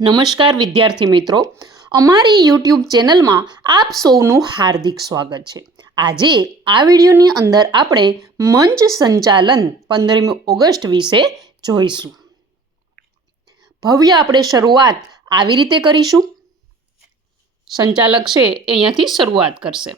નમસ્કાર વિદ્યાર્થી મિત્રો, અમારી યુટ્યુબ ચેનલમાં આપ સૌનું હાર્દિક સ્વાગત છે। આજે આ વિડીયોની અંદર આપણે મંચ સંચાલન 15મી ઓગસ્ટ વિશે જોઈશું। ભવ્ય આપણે શરૂઆત આવી રીતે કરીશું। સંચાલક છે એ અહીંયાથી શરૂઆત કરશે।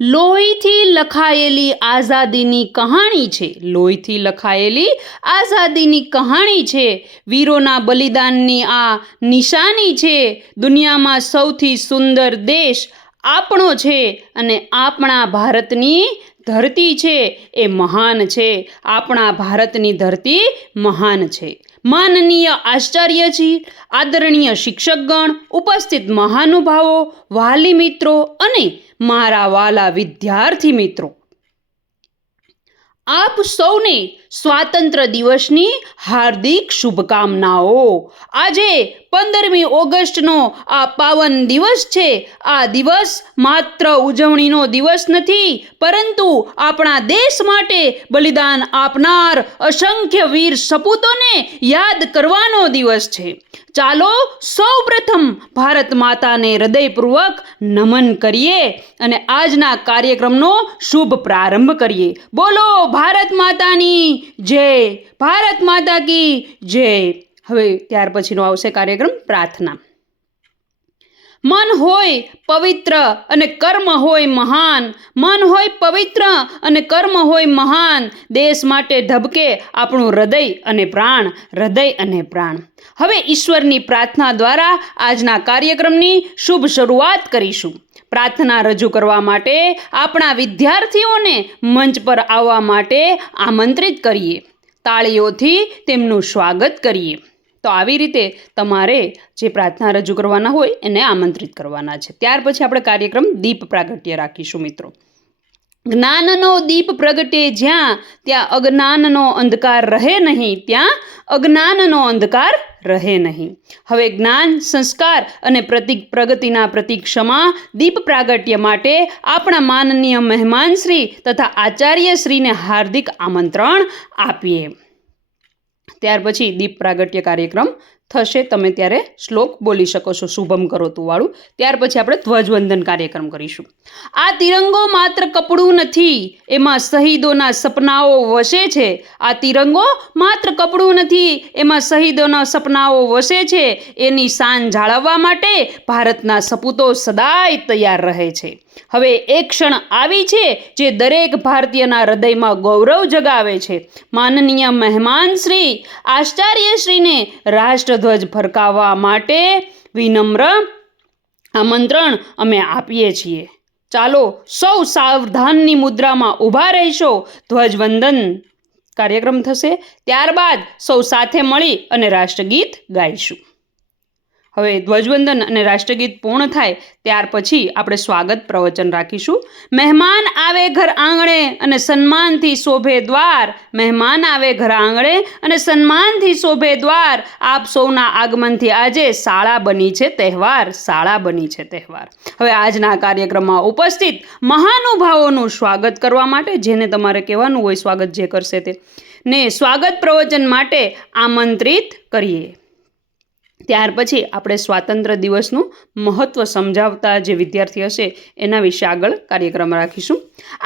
લોહીથી લખાયેલી આઝાદીની કહાણી છે, લોહીથી લખાયેલી આઝાદીની કહાણી છે, વીરોના બલિદાનની આ નિશાની છે। દુનિયામાં સૌથી સુંદર દેશ આપણો છે અને આપણા ભારતની ધરતી છે એ મહાન છે, આપણા ભારતની ધરતી મહાન છે। માનનીય આચાર્યજી, આદરણીય શિક્ષકગણ, ઉપસ્થિત મહાનુભાવો, વાલી મિત્રો અને મારા વાલા વિદ્યાર્થી મિત્રો, આપ સૌને સ્વાતંત્ર્ય દિવસની હાર્દિક શુભકામનાઓ। આજે 15મી ઓગસ્ટનો આ પાવન દિવસ છે। આ દિવસ માત્ર ઉજવણીનો દિવસ નથી, પરંતુ આપણા દેશ માટે બલિદાન આપનાર અસંખ્ય વીર સપૂતોને યાદ કરવાનો દિવસ છે। ચાલો સૌપ્રથમ ભારત માતાને હૃદયપૂર્વક નમન કરીએ અને આજના કાર્યક્રમનો શુભ પ્રારંભ કરીએ। બોલો ભારત માતાની જય, ભારત માતા કી જય। હવે ત્યાર પછીનો આવશે કાર્યક્રમ પ્રાર્થના। મન હોય પવિત્ર અને કર્મ હોય મહાન, મન હોય પવિત્ર અને કર્મ હોય મહાન, દેશ માટે ધબકે આપણું હૃદય અને પ્રાણ, હૃદય અને પ્રાણ। હવે ઈશ્વરની પ્રાર્થના દ્વારા આજના કાર્યક્રમની શુભ શરૂઆત કરીશું। પ્રાર્થના રજૂ કરવા માટે આપણા વિદ્યાર્થીઓને મંચ પર આવવા માટે આમંત્રિત કરીએ, તાળીઓથી તેમનું સ્વાગત કરીએ। તો આવી રીતે તમારે જે પ્રાર્થના રજૂ કરવાના હોય એને આમંત્રિત કરવાના છે। ત્યાર પછી આપણે કાર્યક્રમ દીપ પ્રાગટ્ય રાખીશું મિત્રો। જ્ઞાનનો દીપ પ્રગટે જ્યાં, ત્યાં અજ્ઞાનનો અંધકાર રહે નહીં, ત્યાં અજ્ઞાનનો અંધકાર રહે નહીં। હવે જ્ઞાન, સંસ્કાર અને પ્રગતિના પ્રતીક્ષામાં દીપ પ્રાગટ્ય માટે આપણા માનનીય મહેમાનશ્રી તથા આચાર્યશ્રીને હાર્દિક આમંત્રણ આપીએ। ત્યાર પછી દીપ પ્રાગટ્ય કાર્યક્રમ થશે, તમે ત્યારે શ્લોક બોલી શકો છો શુભમ કરોતુ વાળું। ત્યાર પછી આપણે ધ્વજવંદન કાર્યક્રમ કરીશું। આ તિરંગો માત્ર કપડું નથી, એમાં શહીદોના સપનાઓ વસે છે। આ તિરંગો માત્ર કપડું નથી, એમાં શહીદોના સપનાઓ વસે છે। એની શાન જાળવવા માટે ભારતના સપૂતો સદાય તૈયાર રહે છે। હવે એક ક્ષણ આવી છે જે દરેક ભારતીયના હૃદયમાં ગૌરવ જગાવે છે। માનનીય મહેમાન શ્રી આચાર્યશ્રીને રાષ્ટ્રધ્વજ ફરકાવવા માટે વિનમ્ર આમંત્રણ અમે આપીએ છીએ। ચાલો સૌ સાવધાનની મુદ્રામાં ઊભા રહીશો। ધ્વજવંદન કાર્યક્રમ થશે, ત્યારબાદ સૌ સાથે મળી અને રાષ્ટ્રગીત ગાઈશું। હવે ધ્વજવંદન અને રાષ્ટ્રગીત પૂર્ણ થાય ત્યાર પછી આપણે સ્વાગત પ્રવચન રાખીશું। મહેમાન આવે ઘર આંગણે અને સન્માનથી શોભે દ્વાર, મહેમાન આવે ઘર આંગણે અને સન્માનથી શોભે દ્વાર, આપ સૌના આગમનથી આજે શાળા બની છે તહેવાર, શાળા બની છે તહેવાર। હવે આજના કાર્યક્રમમાં ઉપસ્થિત મહાનુભાવોનું સ્વાગત કરવા માટે, જેને તમારે કહેવાનું હોય સ્વાગત જે કરશે તે ને સ્વાગત પ્રવચન માટે આમંત્રિત કરીએ। ત્યાર પછી આપણે સ્વાતંત્ર્ય દિવસનું મહત્ત્વ સમજાવતા જે વિદ્યાર્થી હશે એના વિશે આગળ કાર્યક્રમ રાખીશું।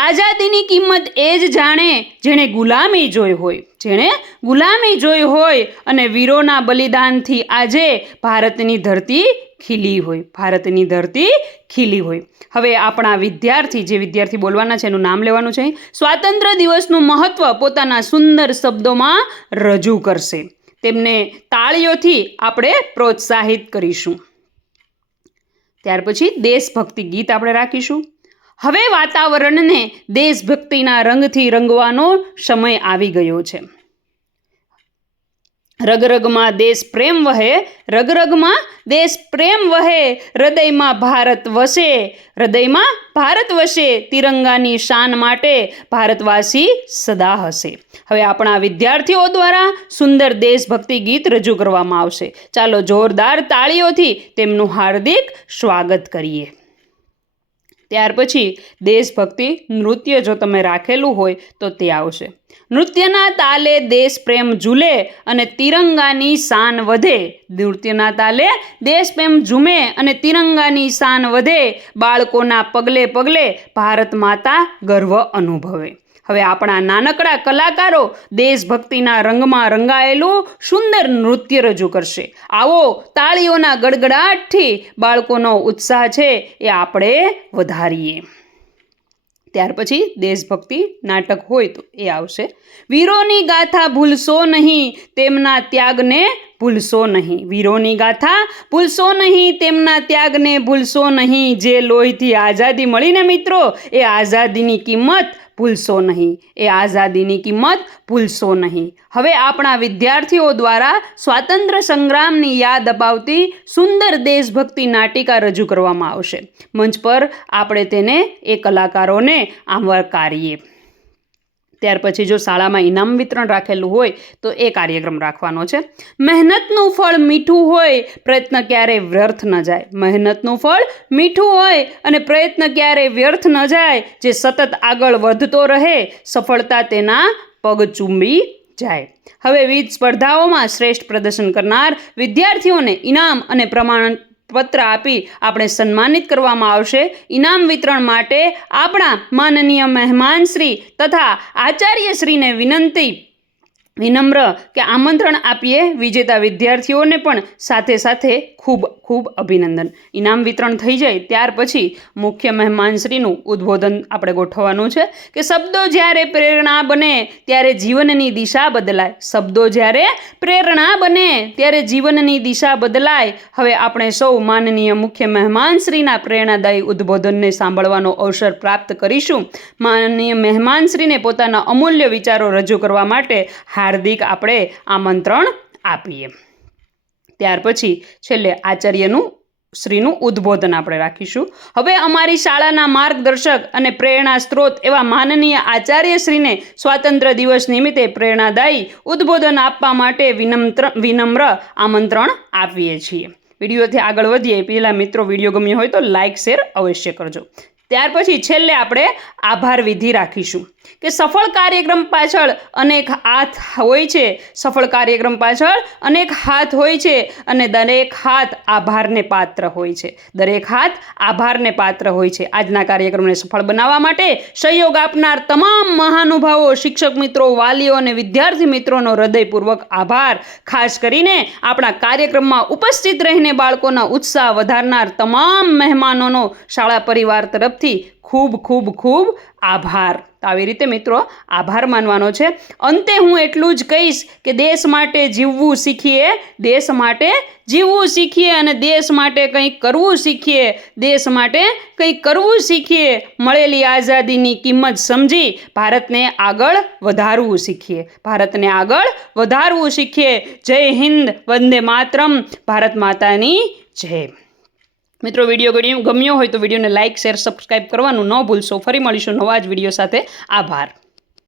આઝાદીની કિંમત એ જ જાણે જેણે ગુલામી જોઈ હોય, જેણે ગુલામી જોઈ હોય અને વીરોના બલિદાનથી આજે ભારતની ધરતી ખીલી હોય, ભારતની ધરતી ખીલી હોય। હવે આપણા વિદ્યાર્થી, જે વિદ્યાર્થી બોલવાના છે એનું નામ લેવાનું છે। સ્વાતંત્ર્ય દિવસનું મહત્ત્વ પોતાના સુંદર શબ્દોમાં રજૂ કરશે, તેમને તાળીઓથી આપણે પ્રોત્સાહિત કરીશું। ત્યાર પછી દેશભક્તિ ગીત આપણે રાખીશું। હવે વાતાવરણને દેશભક્તિના રંગથી રંગવાનો સમય આવી ગયો છે। રગરગમાં દેશ પ્રેમ વહે, રગરગમાં દેશ પ્રેમ વહે, હૃદયમાં ભારત વસે, હૃદયમાં ભારત વસે, તિરંગાની શાન માટે ભારતવાસી સદા હશે। હવે આપણા વિદ્યાર્થીઓ દ્વારા સુંદર દેશભક્તિ ગીત રજૂ કરવામાં આવશે। ચાલો જોરદાર તાળીઓથી તેમનું હાર્દિક સ્વાગત કરીએ। ત્યાર પછી દેશભક્તિ નૃત્ય જો તમે રાખેલું હોય તો તે આવશે. નૃત્યના તાલે દેશ પ્રેમ ઝૂલે અને તિરંગાની શાન વધે. નૃત્યના તાલે દેશ પ્રેમ ઝૂમે અને તિરંગાની શાન વધે. બાળકોના પગલે પગલે ભારત માતા ગર્વ અનુભવે. હવે આપણા નાનકડા કલાકારો દેશભક્તિના રંગમાં રંગાયેલું સુંદર નૃત્ય રજૂ કરશે. આવો તાળીઓના ગડગડાટથી બાળકોનો ઉત્સાહ છે એ આપણે વધારીએ. ત્યાર પછી દેશભક્તિ નાટક હોય તો એ આવશે. વીરોની ગાથા ભૂલશો નહીં, તેમના ત્યાગને ભૂલશો નહીં. વીરોની ગાથા ભૂલશો નહીં, તેમના ત્યાગને ભૂલશો નહીં. જે લોહીથી આઝાદી મળીને મિત્રો, એ આઝાદીની કિંમત ભૂલશો નહીં. એ આઝાદીની કિંમત ભૂલશો નહીં. હવે આપણા વિદ્યાર્થીઓ દ્વારા સ્વાતંત્ર્ય સંગ્રામની યાદ અપાવતી સુંદર દેશભક્તિ નાટિકા રજૂ કરવામાં આવશે. મંચ પર આપણે તેને એ કલાકારોને આવકારીએ. ત્યાર પછી જો શાળામાં ઇનામ વિતરણ રાખેલું હોય તો એ કાર્યક્રમ રાખવાનો છે. મહેનતનું ફળ મીઠું હોય, પ્રયત્ન ક્યારેય વ્યર્થ ન જાય. મહેનતનું ફળ મીઠું હોય અને પ્રયત્ન ક્યારેય વ્યર્થ ન જાય. જે સતત આગળ વધતો રહે, સફળતા તેના પગ ચૂંબી જાય. હવે વિવિધ સ્પર્ધાઓમાં શ્રેષ્ઠ પ્રદર્શન કરનાર વિદ્યાર્થીઓને ઇનામ અને પ્રમાણપત્ર આપી આપણે સન્માનિત કરવામાં આવશે. ઇનામ વિતરણ માટે આપણા માનનીય મહેમાનશ્રી તથા આચાર્યશ્રીને વિનમ્ર કે આમંત્રણ આપીએ. વિજેતા વિદ્યાર્થીઓને પણ સાથે સાથે ખૂબ ખૂબ અભિનંદન. ઇનામ વિતરણ થઈ જાય ત્યાર પછી મુખ્ય મહેમાનશ્રીનું ઉદ્બોધન આપણે ગોઠવવાનું છે કે શબ્દો જ્યારે પ્રેરણા બને ત્યારે જીવનની દિશા બદલાય. શબ્દો જ્યારે પ્રેરણા બને ત્યારે જીવનની દિશા બદલાય. હવે આપણે સૌ માનનીય મુખ્ય મહેમાનશ્રીના પ્રેરણાદાયી ઉદ્બોધનને સાંભળવાનો અવસર પ્રાપ્ત કરીશું. માનનીય મહેમાનશ્રીને પોતાના અમૂલ્ય વિચારો રજૂ કરવા માટે હાર્દિક આપણે આમંત્રણ આપીએ. ત્યાર પછી છેલ્લે આચાર્યશ્રીનું ઉદ્બોધન આપણે રાખીશું. હવે અમારી શાળાના માર્ગદર્શક અને પ્રેરણા સ્ત્રોત એવા માનનીય આચાર્યશ્રીને સ્વાતંત્ર્ય દિવસ નિમિત્તે પ્રેરણાદાયી ઉદ્બોધન આપવા માટે વિનમ્ર આમંત્રણ આપીએ છીએ. વિડીયોથી આગળ વધીએ પહેલાં મિત્રો, વિડીયો ગમ્યો હોય તો લાઇક શેર અવશ્ય કરજો. ત્યાર પછી છેલ્લે આપણે આભાર વિધિ રાખીશું કે સફળ કાર્યક્રમ પાછળ અનેક હાથ હોય છે. સફળ કાર્યક્રમ પાછળ અનેક હાથ હોય છે અને દરેક હાથ આભારને પાત્ર હોય છે. દરેક હાથ આભારને પાત્ર હોય છે. આજના કાર્યક્રમને સફળ બનાવવા માટે સહયોગ આપનાર તમામ મહાનુભાવો, શિક્ષક મિત્રો, વાલીઓ અને વિદ્યાર્થી મિત્રોનો હૃદયપૂર્વક આભાર. ખાસ કરીને આપણા કાર્યક્રમમાં ઉપસ્થિત રહીને બાળકોના ઉત્સાહ વધારનાર તમામ મહેમાનોનો શાળા પરિવાર તરફથી ખૂબ ખૂબ ખૂબ આભાર. તો આવી રીતે મિત્રો આભાર માનવાનો છે. અંતે હું એટલું જ કહીશ કે દેશ માટે જીવવું શીખીએ. દેશ માટે જીવવું શીખીએ અને દેશ માટે કંઈક કરવું શીખીએ. દેશ માટે કંઈક કરવું શીખીએ. મળેલી આઝાદીની કિંમત સમજી ભારતને આગળ વધારવું શીખીએ. ભારતને આગળ વધારવું શીખીએ. જય હિન્દ, વંદે માતરમ, ભારત માતાની જય. મિત્રો, વિડીયો ગમ્યો હોય તો વિડીયોને લાઇક શેર સબસ્ક્રાઈબ કરવાનું ન ભૂલશો. ફરી મળીશું નવા જ વિડીયો સાથે. આભાર.